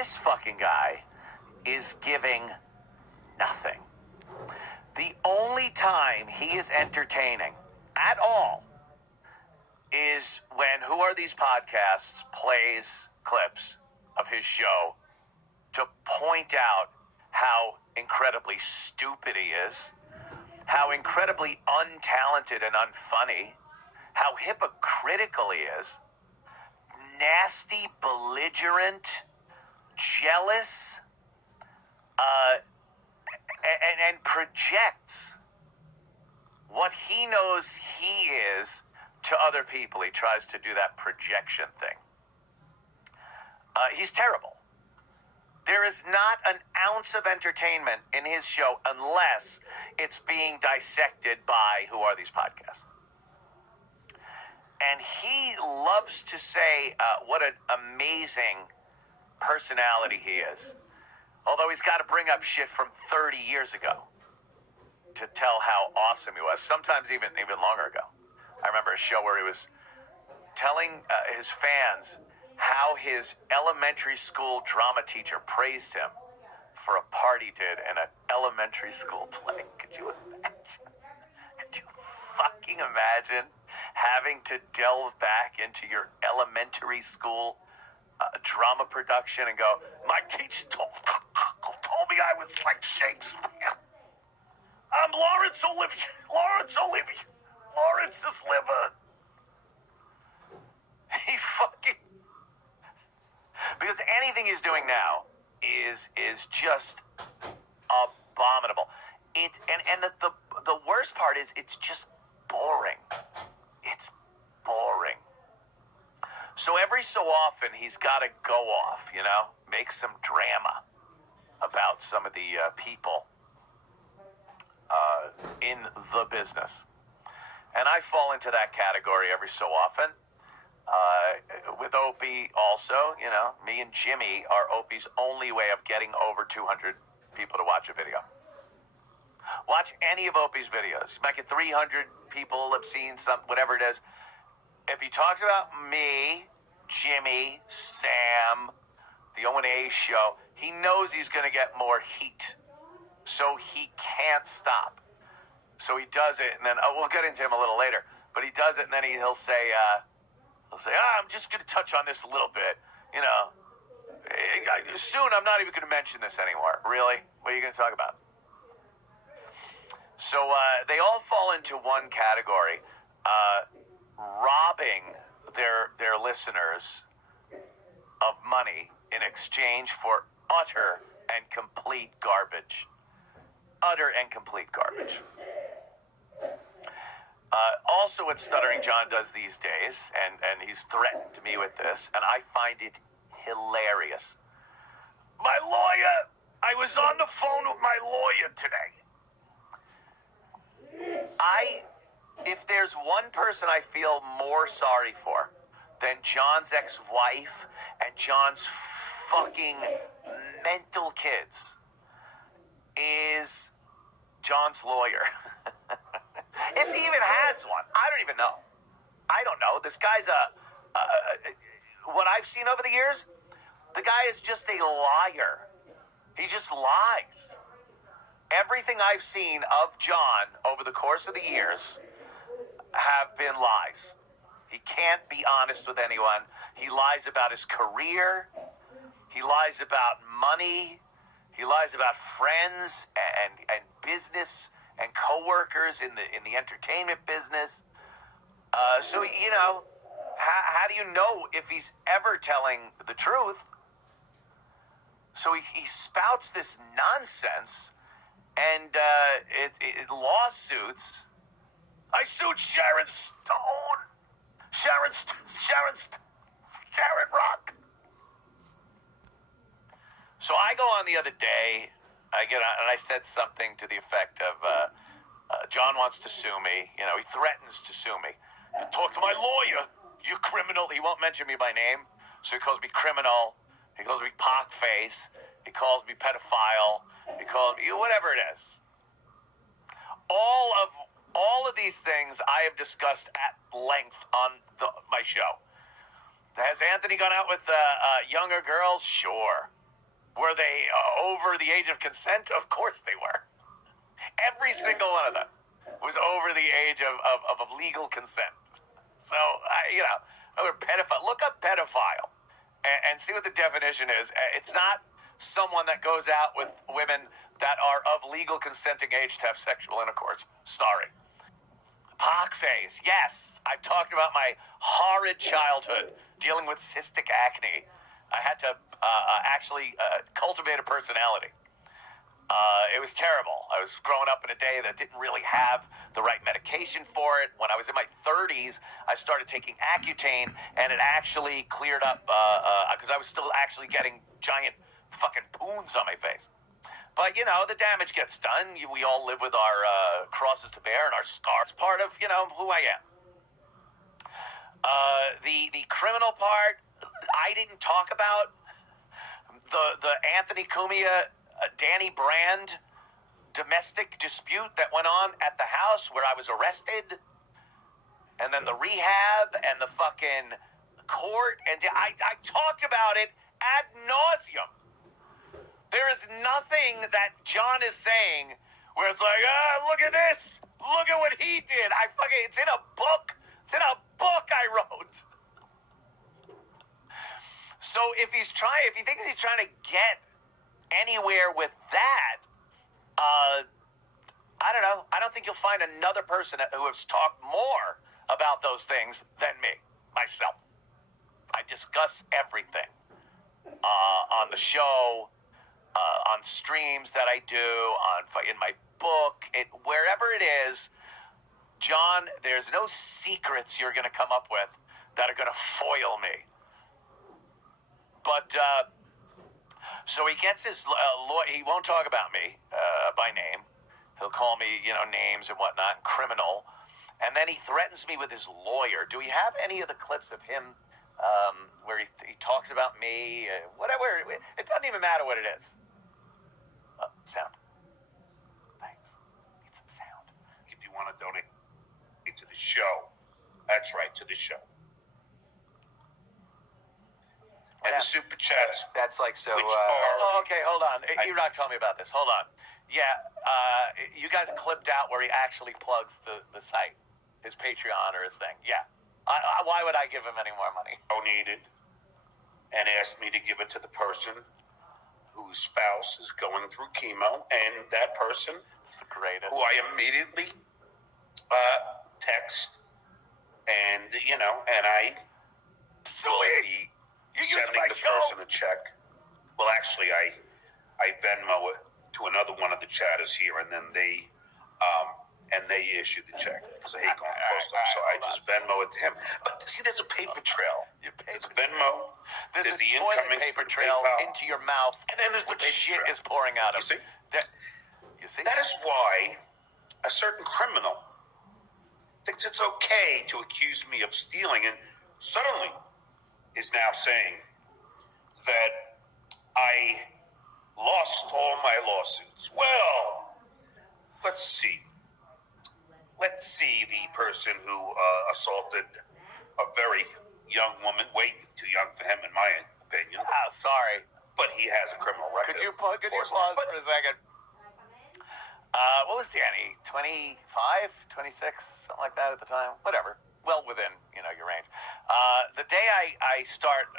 this fucking guy is giving nothing. The only time he is entertaining at all is when Who Are These Podcasts plays clips of his show to point out how incredibly stupid he is, how incredibly untalented and unfunny, how hypocritical he is, nasty, belligerent, jealous, and projects what he knows he is to other people. He tries to do that projection thing. He's terrible. There is not an ounce of entertainment in his show unless it's being dissected by Who Are These Podcasts. And he loves to say what an amazing personality he is. Although he's got to bring up shit from 30 years ago to tell how awesome he was. Sometimes even longer ago. I remember a show where he was telling his fans how his elementary school drama teacher praised him for a part he did in an elementary school play. Could you imagine? Could you fucking imagine having to delve back into your elementary school drama production and go, my teacher told me I was like Shakespeare. I'm Laurence Olivier. Lawrence's liver. He fucking... Because anything he's doing now is just abominable. It's and the worst part is it's just boring. It's boring. So every so often he's got to go off, make some drama about some of the people in the business. And I fall into that category every so often. With Opie also, me and Jimmy are Opie's only way of getting over 200 people to watch a video. Watch any of Opie's videos. You might get 300 people have seen some, whatever it is. If he talks about me, Jimmy, Sam, the O&A show, he knows he's going to get more heat. So he can't stop. So he does it, and then, we'll get into him a little later, but he does it, and then he'll say, I'm just going to touch on this a little bit. Soon I'm not even going to mention this anymore. Really? What are you going to talk about? So they all fall into one category, robbing their listeners of money in exchange for utter and complete garbage. Utter and complete garbage. Also what Stuttering John does these days, and he's threatened me with this, and I find it hilarious. My lawyer! I was on the phone with my lawyer today. If there's one person I feel more sorry for than John's ex-wife and John's fucking mental kids, is John's lawyer. If he even has one. I don't even know. I don't know. This guy's what I've seen over the years, the guy is just a liar. He just lies. Everything I've seen of John over the course of the years have been lies. He can't be honest with anyone. He lies about his career. He lies about money. He lies about friends and business and coworkers in the entertainment business. So how do you know if he's ever telling the truth? So he spouts this nonsense, and lawsuits. I sued Sharon Stone. Sharon Rock. So I go on the other day. I get on, and I said something to the effect of, John wants to sue me. He threatens to sue me. You talk to my lawyer, you criminal. He won't mention me by name, so he calls me criminal. He calls me pockface. He calls me pedophile. He calls me whatever it is. All of these things I have discussed at length on my show. Has Anthony gone out with younger girls? Sure. Were they over the age of consent? Of course they were. Every single one of them was over the age of legal consent. So, or pedophile. Look up pedophile and see what the definition is. It's not someone that goes out with women that are of legal consenting age to have sexual intercourse. Sorry. Pock phase. Yes, I've talked about my horrid childhood dealing with cystic acne. I had to actually cultivate a personality. It was terrible. I was growing up in a day that didn't really have the right medication for it. When I was in my 30s, I started taking Accutane, and it actually cleared up because I was still actually getting giant fucking poons on my face. But, the damage gets done. We all live with our crosses to bear and our scars. It's part of, who I am. The criminal part, I didn't talk about the Anthony Cumia, Danny Brand domestic dispute that went on at the house where I was arrested, and then the rehab and the fucking court, and I talked about it ad nauseum. There is nothing that John is saying where it's like, look at this, look at what he did. It's in a book. It's in a book I wrote. So if he thinks he's trying to get anywhere with that, I don't know. I don't think you'll find another person who has talked more about those things than me, myself. I discuss everything on the show, on streams that I do, in my book, wherever it is. John, there's no secrets you're going to come up with that are going to foil me. But so he gets his lawyer. He won't talk about me by name. He'll call me, names and whatnot, criminal. And then he threatens me with his lawyer. Do we have any of the clips of him where he talks about me? Whatever. It doesn't even matter what it is. Sound. Thanks. Need some sound. If you want to donate to the show, that's right, to the show. And the super chats. That's like so. Okay, hold on. You're not telling me about this. Hold on. Yeah, you guys clipped out where he actually plugs the site, his Patreon or his thing. Yeah. Why would I give him any more money? Donated and asked me to give it to the person whose spouse is going through chemo, and that person, it's the greatest, who I immediately text, and and I sweet. You're sending the person a check. Well, actually, I Venmo it to another one of the chatters here, and then they issued the check because I hate going to post them. So I just Venmo it to him. But see, there's a paper trail. There's Venmo. There's the toilet paper trail into your mouth, and then there's the shit is pouring out of. You see? That is why a certain criminal thinks it's okay to accuse me of stealing, and suddenly is now saying that I lost all my lawsuits. Well, let's see. Let's see the person who assaulted a very young woman, way too young for him, in my opinion. Oh, sorry. But he has a criminal record. Could you pause for a second? What was Danny? 25, 26, something like that at the time? Whatever. Well within, your range. The day I start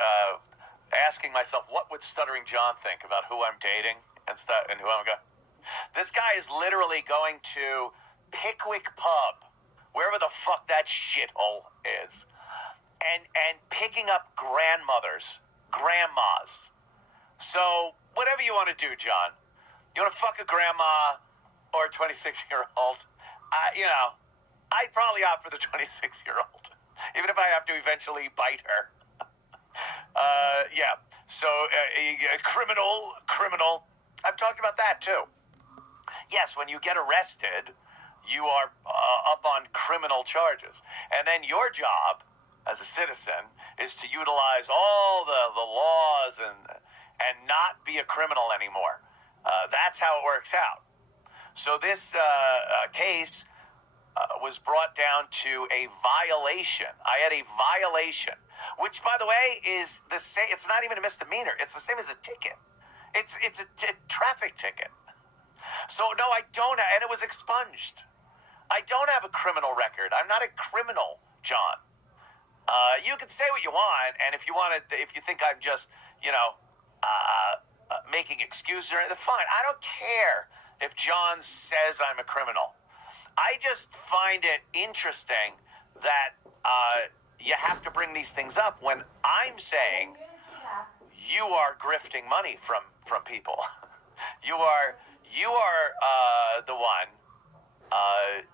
asking myself, what would Stuttering John think about who I'm dating and who I'm going? This guy is literally going to Pickwick Pub, wherever the fuck that shithole is, and picking up grandmas. So whatever you want to do, John. You want to fuck a grandma or a 26-year-old? I'd probably opt for the 26-year-old, even if I have to eventually bite her. Yeah. So, criminal. I've talked about that too. Yes, when you get arrested, you are up on criminal charges. And then your job as a citizen is to utilize all the laws and not be a criminal anymore. That's how it works out. So this case was brought down to a violation. I had a violation, which, by the way, is the same. It's not even a misdemeanor. It's the same as a ticket. It's a traffic ticket. So no, I don't, and it was expunged. I don't have a criminal record. I'm not a criminal, John. You can say what you want, and if you think I'm just, making excuses or anything, fine. I don't care if John says I'm a criminal. I just find it interesting that you have to bring these things up when I'm saying you are grifting money from people. you are the one.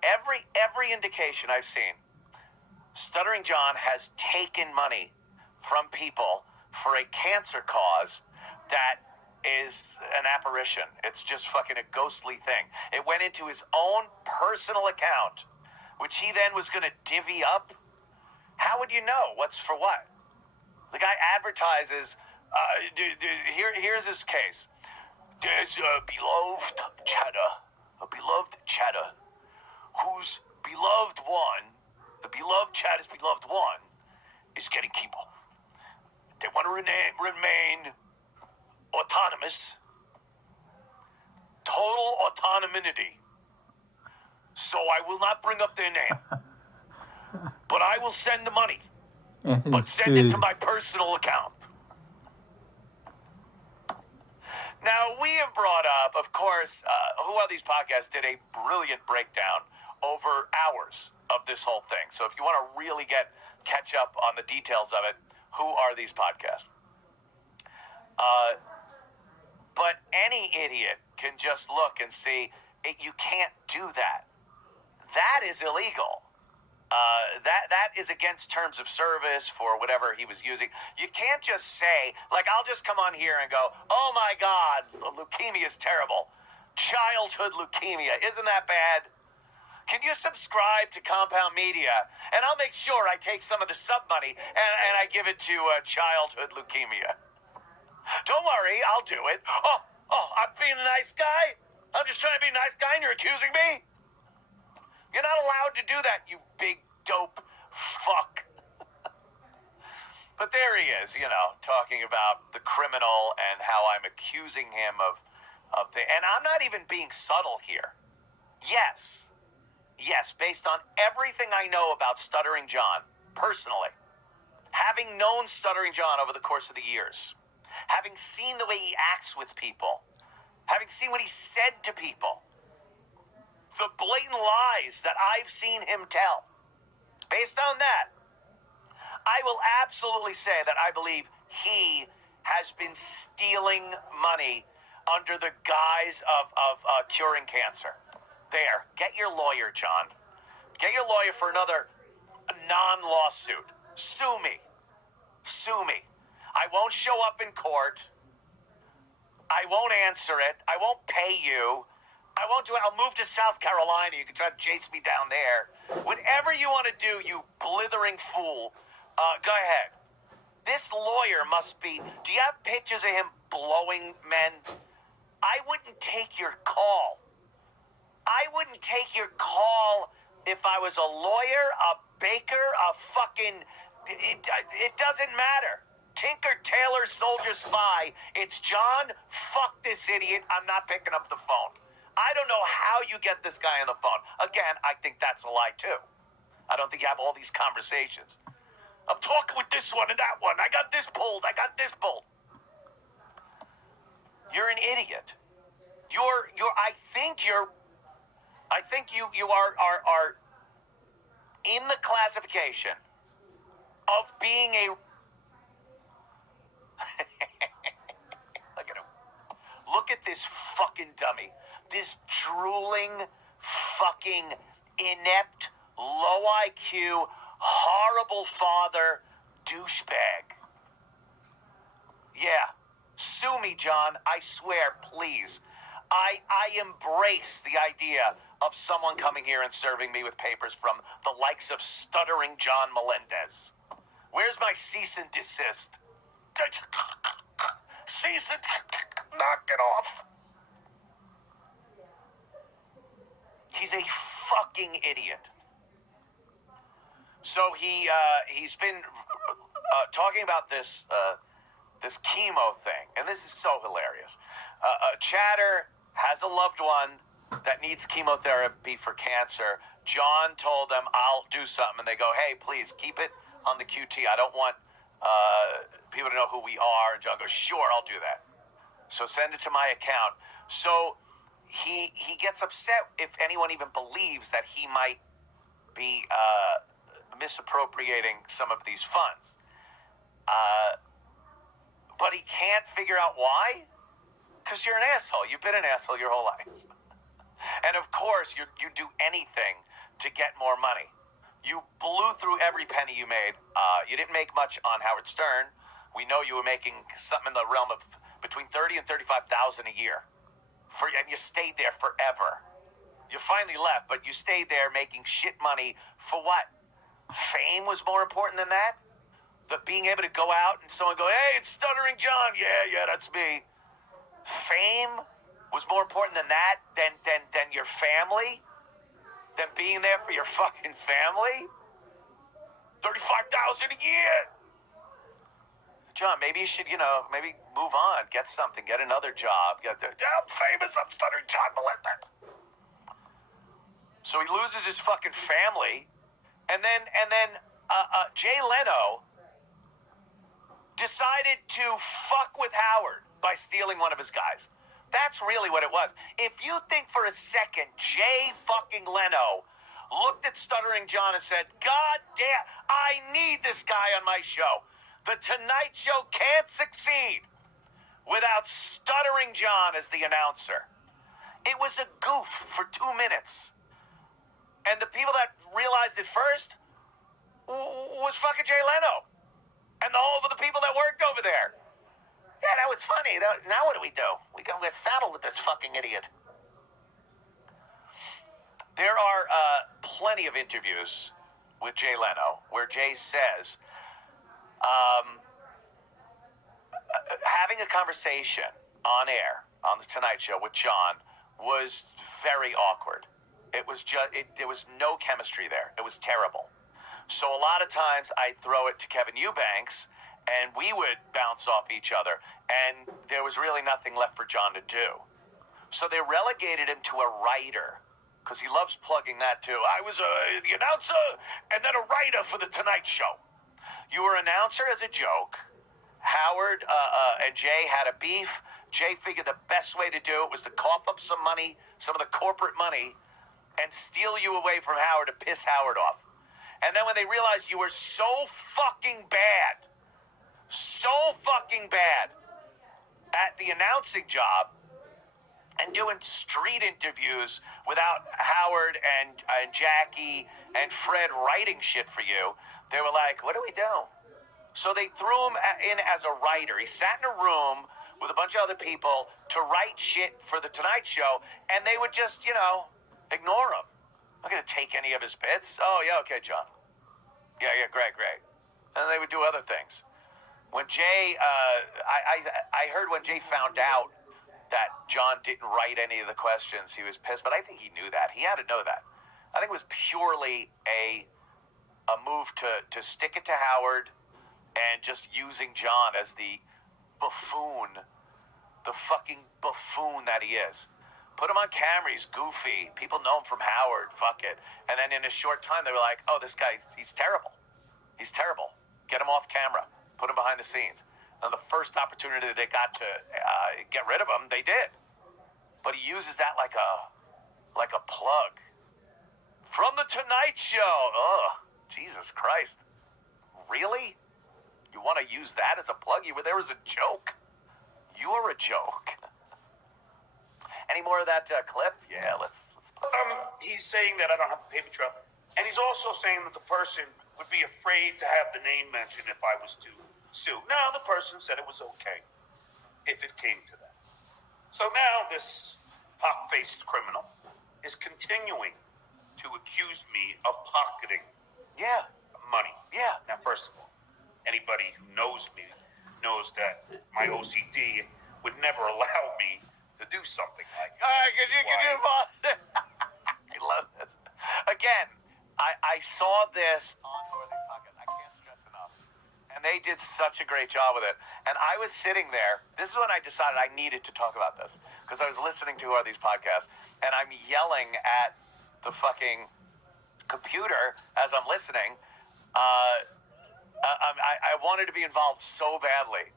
Every indication I've seen, Stuttering John has taken money from people for a cancer cause that is an apparition. It's just fucking a ghostly thing. It went into his own personal account, which he then was going to divvy up. How would you know what's for what? The guy advertises. Here's his case. There's a beloved chatter, whose beloved one, the beloved chatter's beloved one, is getting chemo. They want to remain autonomous, total autonominity. So I will not bring up their name, but I will send the money, but send it to my personal account. Now, we have brought up, of course, Who Are These Podcasts did a brilliant breakdown over hours of this whole thing. So if you want to really catch up on the details of it, Who Are These Podcasts? But any idiot can just look and see, you can't do that. That is illegal. That is against terms of service for whatever he was using. You can't just say, like, I'll just come on here and go, oh my God, leukemia is terrible. Childhood leukemia, isn't that bad? Can you subscribe to Compound Media? And I'll make sure I take some of the sub money and I give it to childhood leukemia. Don't worry, I'll do it. Oh, I'm being a nice guy? I'm just trying to be a nice guy and you're accusing me? You're not allowed to do that, you big dope fuck. But there he is, talking about the criminal and how I'm accusing him of things. And I'm not even being subtle here. Yes, based on everything I know about Stuttering John, personally, having known Stuttering John over the course of the years, having seen the way he acts with people, having seen what he said to people, the blatant lies that I've seen him tell. Based on that, I will absolutely say that I believe he has been stealing money under the guise of curing cancer. There, get your lawyer, John. Get your lawyer for another non-lawsuit. Sue me. I won't show up in court. I won't answer it. I won't pay you. I won't do it. I'll move to South Carolina. You can try to chase me down there. Whatever you want to do, you blithering fool, go ahead. This lawyer must be... Do you have pictures of him blowing men? I wouldn't take your call. If I was a lawyer, a baker, a fucking... It doesn't matter. Tinker, Tailor, Soldier, Spy. It's John. Fuck this idiot. I'm not picking up the phone. I don't know how you get this guy on the phone. Again, I think that's a lie too. I don't think you have all these conversations. I'm talking with this one and that one. I got this pulled. You're an idiot. I think you are in the classification of being a... Look at him. Look at this fucking dummy. This drooling, fucking inept, low IQ, horrible father, douchebag. Yeah. Sue me, John. I swear, please. I embrace the idea of someone coming here and serving me with papers from the likes of Stuttering John Melendez. Where's my cease and desist? Cease and... Knock it off. He's a fucking idiot. So he's been talking about this this chemo thing, and this is so hilarious. Chatter has a loved one that needs chemotherapy for cancer. John told them, I'll do something, and they go, hey, please keep it on the QT. I don't want people to know who we are. And John goes, sure, I'll do that. So send it to my account. So he gets upset if anyone even believes that he might be misappropriating some of these funds. But he can't figure out why? Because you're an asshole. You've been an asshole your whole life. And of course, you do anything to get more money. You blew through every penny you made. You didn't make much on Howard Stern. We know you were making something in the realm of between $30,000 and $35,000 a year. And you stayed there forever. You finally left, but you stayed there making shit money for what? Fame was more important than that? The being able to go out and someone go, hey, it's Stuttering John. Yeah, that's me. Fame was more important than that, than your family, than being there for your fucking family. $35,000 a year. John, maybe you should, maybe move on, get something, get another job. I'm famous. I'm Stuttering John Melendez. So he loses his fucking family, and then Jay Leno decided to fuck with Howard by stealing one of his guys. That's really what it was. If you think for a second Jay fucking Leno looked at Stuttering John and said, God damn, I need this guy on my show. The Tonight Show can't succeed without Stuttering John as the announcer. It was a goof for 2 minutes. And the people that realized it first was fucking Jay Leno. And the whole of the people that worked over there. Yeah, that was funny. Now what do? We go get saddled with this fucking idiot. There are plenty of interviews with Jay Leno where Jay says, having a conversation on air on the Tonight Show with John was very awkward. It was there was no chemistry there. It was terrible. So a lot of times I throw it to Kevin Eubanks, and we would bounce off each other, and there was really nothing left for John to do. So they relegated him to a writer, because he loves plugging that too. I was the announcer, and then a writer for the Tonight Show. You were announcer as a joke. Howard and Jay had a beef. Jay figured the best way to do it was to cough up some money, some of the corporate money, and steal you away from Howard to piss Howard off. And then when they realized you were so fucking bad at the announcing job and doing street interviews without Howard and Jackie and Fred writing shit for you, they were like, what do we do? So they threw him in as a writer. He sat in a room with a bunch of other people to write shit for the Tonight Show, and they would just, ignore him. I'm not going to take any of his bits. Oh, yeah, okay, John. Yeah, great. And they would do other things. When Jay, I heard when Jay found out that John didn't write any of the questions, he was pissed, but I think he knew that. He had to know that. I think it was purely a move to stick it to Howard and just using John as the buffoon, the fucking buffoon that he is. Put him on camera, he's goofy. People know him from Howard, fuck it. And then in a short time, they were like, oh, this guy, he's terrible. He's terrible. Get him off camera. Put him behind the scenes. And the first opportunity they got to get rid of him, they did. But he uses that like a plug. From the Tonight Show. Ugh, Jesus Christ. Really? You want to use that as a plug? You were there as a joke. You are a joke. Any more of that clip? Yeah, let's play he's saying that I don't have a paper trail. And he's also saying that the person would be afraid to have the name mentioned if I was to sue. Now, the person said it was okay if it came to that. So now this pock-faced criminal is continuing to accuse me of pocketing money. Yeah. Now, first of all, anybody who knows me knows that my OCD would never allow me to do something like that. I love this. Again, I saw this on Northern Pocket. I can't stress enough. And they did such a great job with it. And I was sitting there. This is when I decided I needed to talk about this because I was listening to all these podcasts and I'm yelling at the fucking computer as I'm listening. I wanted to be involved so badly.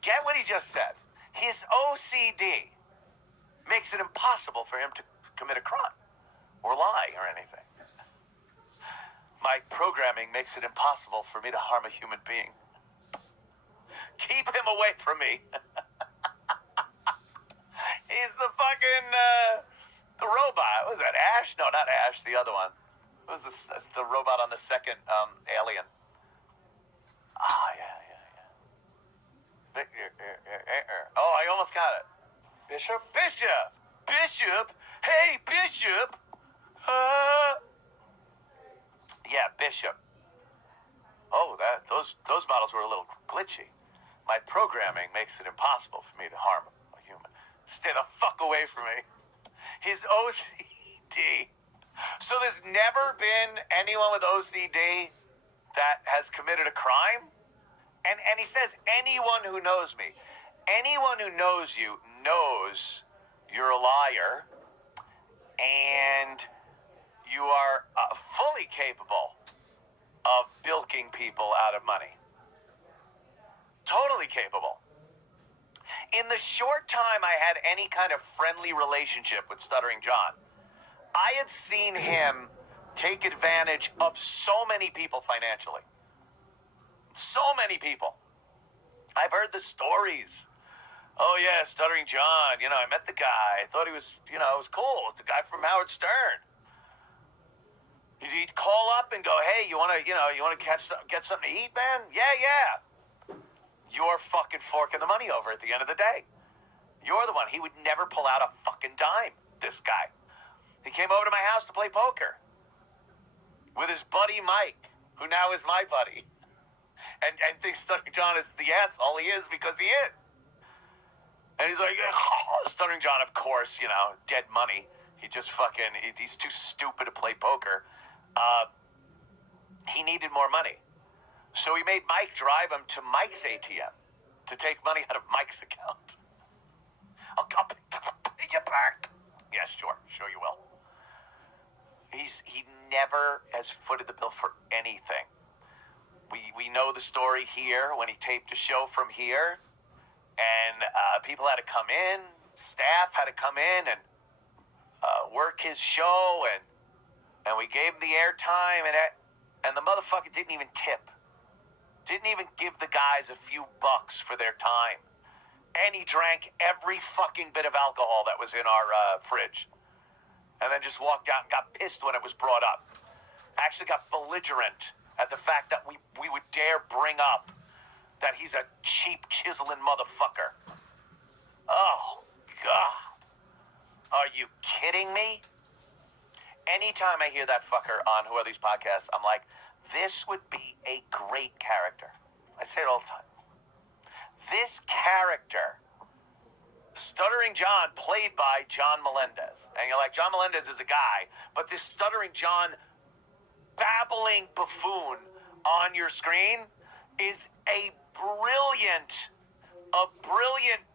Get what he just said. His OCD makes it impossible for him to commit a crime or lie or anything. My programming makes it impossible for me to harm a human being. Keep him away from me. He's the fucking, the robot. What was that, Ash? No, not Ash, the other one. What was this? That's the robot on the second Alien. Yeah. Oh, I almost got it. Bishop? Bishop! Hey, Bishop! Yeah, Bishop. Oh, those models were a little glitchy. My programming makes it impossible for me to harm a human. Stay the fuck away from me. His OCD. So there's never been anyone with OCD that has committed a crime? And he says, anyone who knows me. Anyone who knows you knows you're a liar and you are fully capable of bilking people out of money. Totally capable. In the short time I had any kind of friendly relationship with Stuttering John, I had seen him take advantage of so many people financially. So many people. I've heard the stories. Oh yeah, Stuttering John, I met the guy. I thought he was, it was cool. The guy from Howard Stern. He'd call up and go, hey, you want to get something to eat, man? Yeah. You're fucking forking the money over at the end of the day. You're the one. He would never pull out a fucking dime, this guy. He came over to my house to play poker with his buddy Mike, who now is my buddy. And thinks Stuttering John is the asshole he is because he is. And he's like, Stuttering John, of course, dead money. He just he's too stupid to play poker. He needed more money. So he made Mike drive him to Mike's ATM to take money out of Mike's account. I'll pay you back. Yeah, sure you will. He never has footed the bill for anything. We know the story here when he taped a show from here, and people had to come in, staff had to come in and work his show, and we gave him the airtime, and the motherfucker didn't even tip. Didn't even give the guys a few bucks for their time. And he drank every fucking bit of alcohol that was in our fridge. And then just walked out and got pissed when it was brought up. Actually got belligerent at the fact that we would dare bring up that he's a cheap, chiseling motherfucker. Oh, God. Are you kidding me? Anytime I hear that fucker on Who Are These Podcasts, I'm like, this would be a great character. I say it all the time. This character, Stuttering John, played by John Melendez. And you're like, John Melendez is a guy, but this Stuttering John babbling buffoon on your screen is a brilliant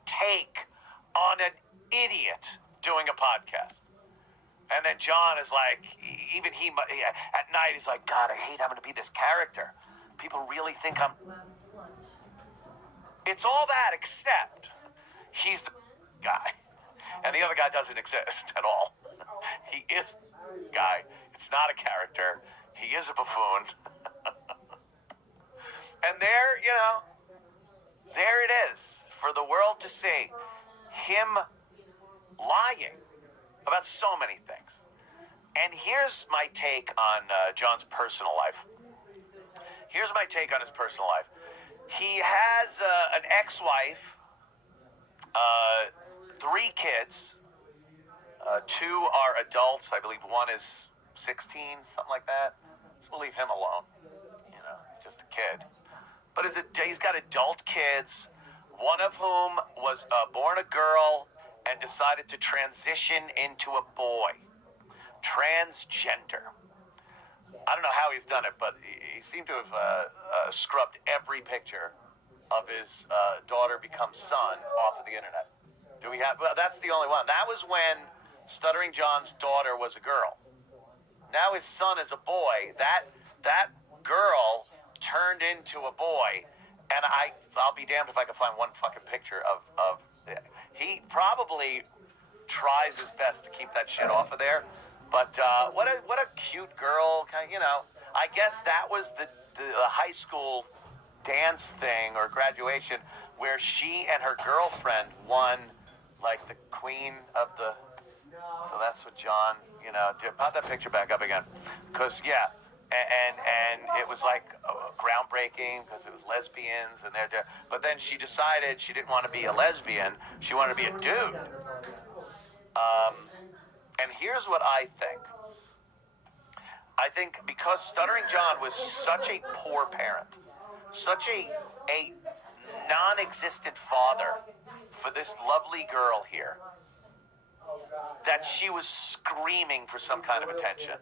take on an idiot doing a podcast. And then John is like, even he, at night, he's like, God, I hate having to be this character. People really think I'm... It's all that, except he's the guy. And the other guy doesn't exist at all. He is the guy. It's not a character. He is a buffoon. And there it is for the world to see. Him lying about so many things. And here's my take on John's personal life. Here's my take on his personal life. He has an ex-wife, 3 kids. 2 are adults. I believe 1 is 16, something like that. So we'll leave him alone. Just a kid. But he's got adult kids, one of whom was born a girl and decided to transition into a boy. Transgender. I don't know how he's done it, but he seemed to have scrubbed every picture of his daughter becomes son off of the internet. Do we have? Well, that's the only one. That was when Stuttering John's daughter was a girl. Now his son is a boy. That girl turned into a boy, and I'll be damned if I can find one fucking picture of. He probably tries his best to keep that shit off of there, but what a cute girl. I guess that was the high school dance thing or graduation where she and her girlfriend won like the queen of the. So that's what John, pop that picture back up again, because yeah, and it was like groundbreaking because it was lesbians and they're. But then she decided she didn't want to be a lesbian; she wanted to be a dude. And here's what I think. I think because Stuttering John was such a poor parent, such a non-existent father for this lovely girl here, that she was screaming for some kind of attention,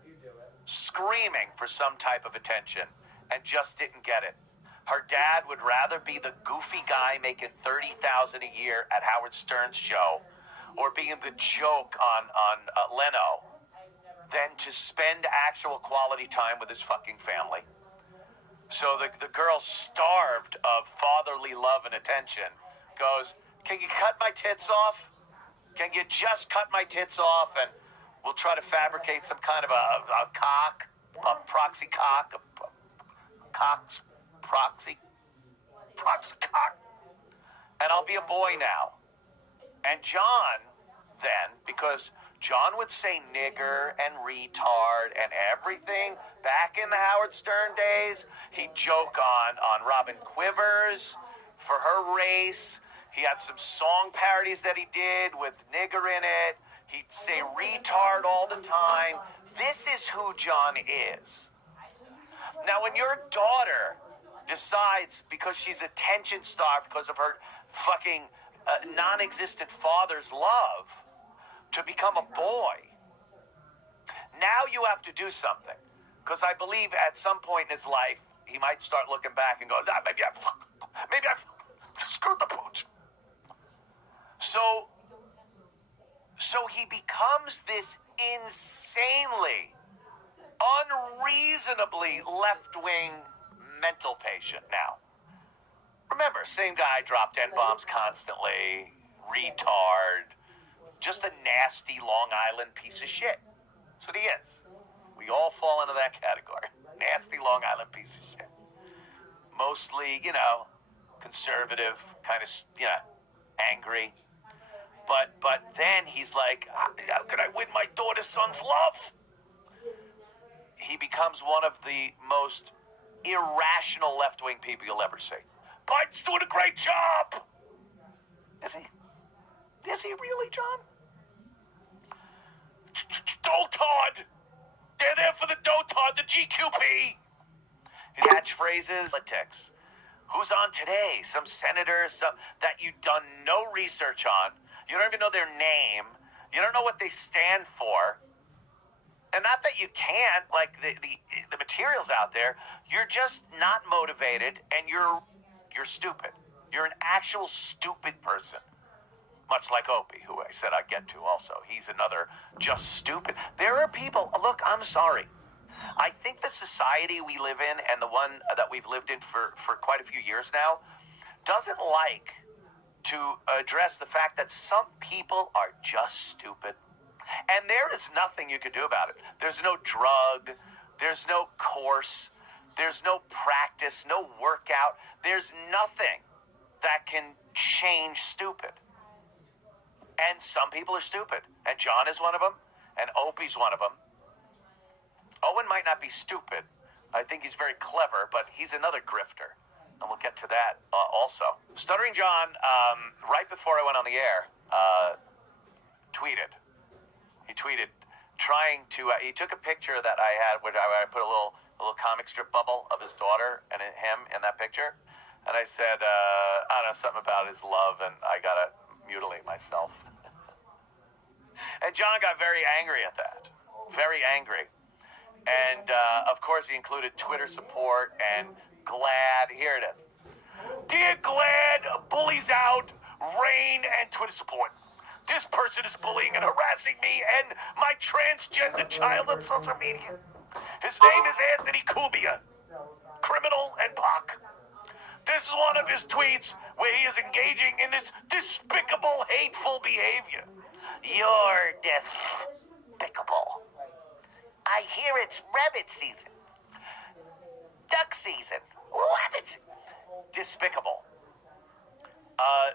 screaming for some type of attention, and just didn't get it. Her dad would rather be the goofy guy making $30,000 a year at Howard Stern's show, or being the joke on Leno, than to spend actual quality time with his fucking family. So the girl, starved of fatherly love and attention, goes, "Can you cut my tits off? Can you just cut my tits off, and we'll try to fabricate some kind of a cock, a proxy cock, proxy cock, and I'll be a boy now." And John, then, because John would say nigger and retard and everything back in the Howard Stern days, he'd joke on Robin Quivers for her race. He had some song parodies that he did with nigger in it. He'd say retard all the time. This is who John is. Now, when your daughter decides, because she's attention starved because of her fucking non-existent father's love, to become a boy, now you have to do something. Because I believe at some point in his life, he might start looking back and go, maybe I screwed the pooch. So he becomes this insanely, unreasonably left-wing mental patient now. Remember, same guy dropped N-bombs constantly, retard, just a nasty Long Island piece of shit. That's what he is. We all fall into that category. Nasty Long Island piece of shit. Mostly, conservative, kind of, angry. But then he's like, how could I win my daughter's son's love? He becomes one of the most irrational left-wing people you'll ever see. Biden's doing a great job. Is he? Is he really, John? Dotard. They're there for the dotard, the GQP. Catchphrases, politics. Who's on today? Some senator, that you've done no research on. You don't even know their name. You don't know what they stand for. And not that you can't, like the material's out there. You're just not motivated, and you're stupid. You're an actual stupid person. Much like Opie, who I said I'd get to also. He's another just stupid. There are people, look, I'm sorry. I think the society we live in, and the one that we've lived in for quite a few years now, doesn't like to address the fact that some people are just stupid. And there is nothing you can do about it. There's no drug. There's no course. There's no practice, no workout. There's nothing that can change stupid. And some people are stupid. And John is one of them. And Opie's one of them. Owen might not be stupid. I think he's very clever, but he's another grifter. And we'll get to that also. Stuttering John, right before I went on the air, tweeted. He tweeted trying to, he took a picture that I had where I put a little comic strip bubble of his daughter and him in that picture. And I said, I don't know, something about his love, and I got to mutilate myself. And John got very angry at that. Very angry. And, of course, he included Twitter support and GLAD. Here it is. Dear GLAD, bullies out, rain, and Twitter support. This person is bullying and harassing me and my transgender child on social media. His name is Anthony Cumia, criminal and POC. This is one of his tweets where he is engaging in this despicable, hateful behavior. You're despicable. I hear it's rabbit season. Duck season. Rabbit season. Despicable.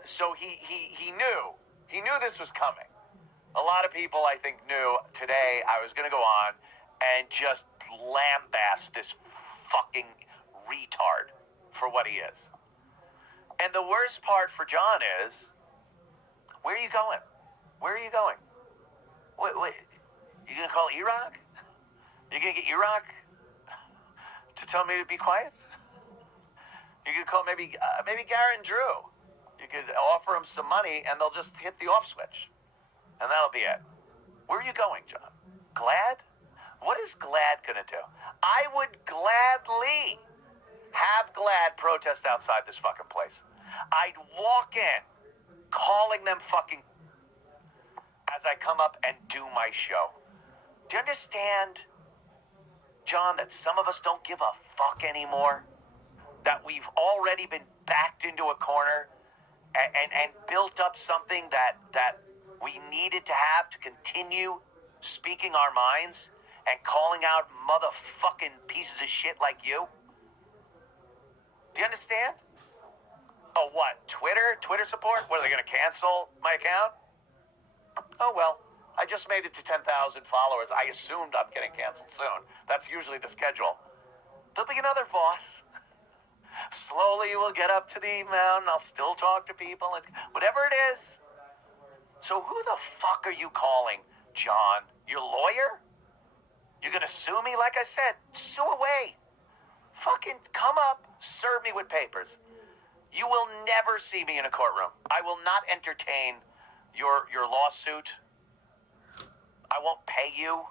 So he knew. He knew this was coming. A lot of people, I think, knew today I was going to go on and just lambast this fucking retard for what he is. And the worst part for John is, where are you going? Where are you going? Wait, you going to call Iraq? You going to get Iraq to tell me to be quiet? You could call maybe Garrett and Drew. You could offer them some money and they'll just hit the off switch. And that'll be it. Where are you going, John? GLAD? What is GLAD going to do? I would gladly have GLAD protest outside this fucking place. I'd walk in calling them fucking as I come up and do my show. Do you understand, John, that some of us don't give a fuck anymore? That we've already been backed into a corner and built up something that we needed to have to continue speaking our minds and calling out motherfucking pieces of shit like you? Do you understand? Oh, what? Twitter support? What, are they going to cancel my account? Oh, well, I just made it to 10,000 followers. I assumed I'm getting canceled soon. That's usually the schedule. There'll be another boss. Slowly we'll get up to the mountain. I'll still talk to people. Whatever it is. So who the fuck are you calling, John? Your lawyer? You're going to sue me? Like I said, sue away. Fucking come up, serve me with papers. You will never see me in a courtroom. I will not entertain your lawsuit. I won't pay you